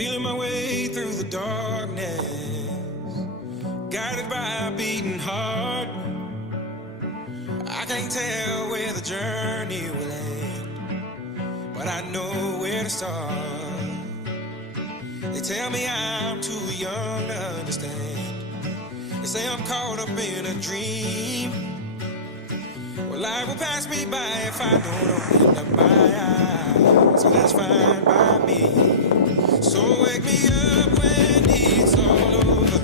Feeling my way through the darkness, guided by a beating heart. I can't tell where the journey will end, but I know where to start. They tell me I'm too young to understand. They say I'm caught up in a dream. Well, life will pass me by if I don't open up my eyes. So that's fine by me. So wake me up when it's all over.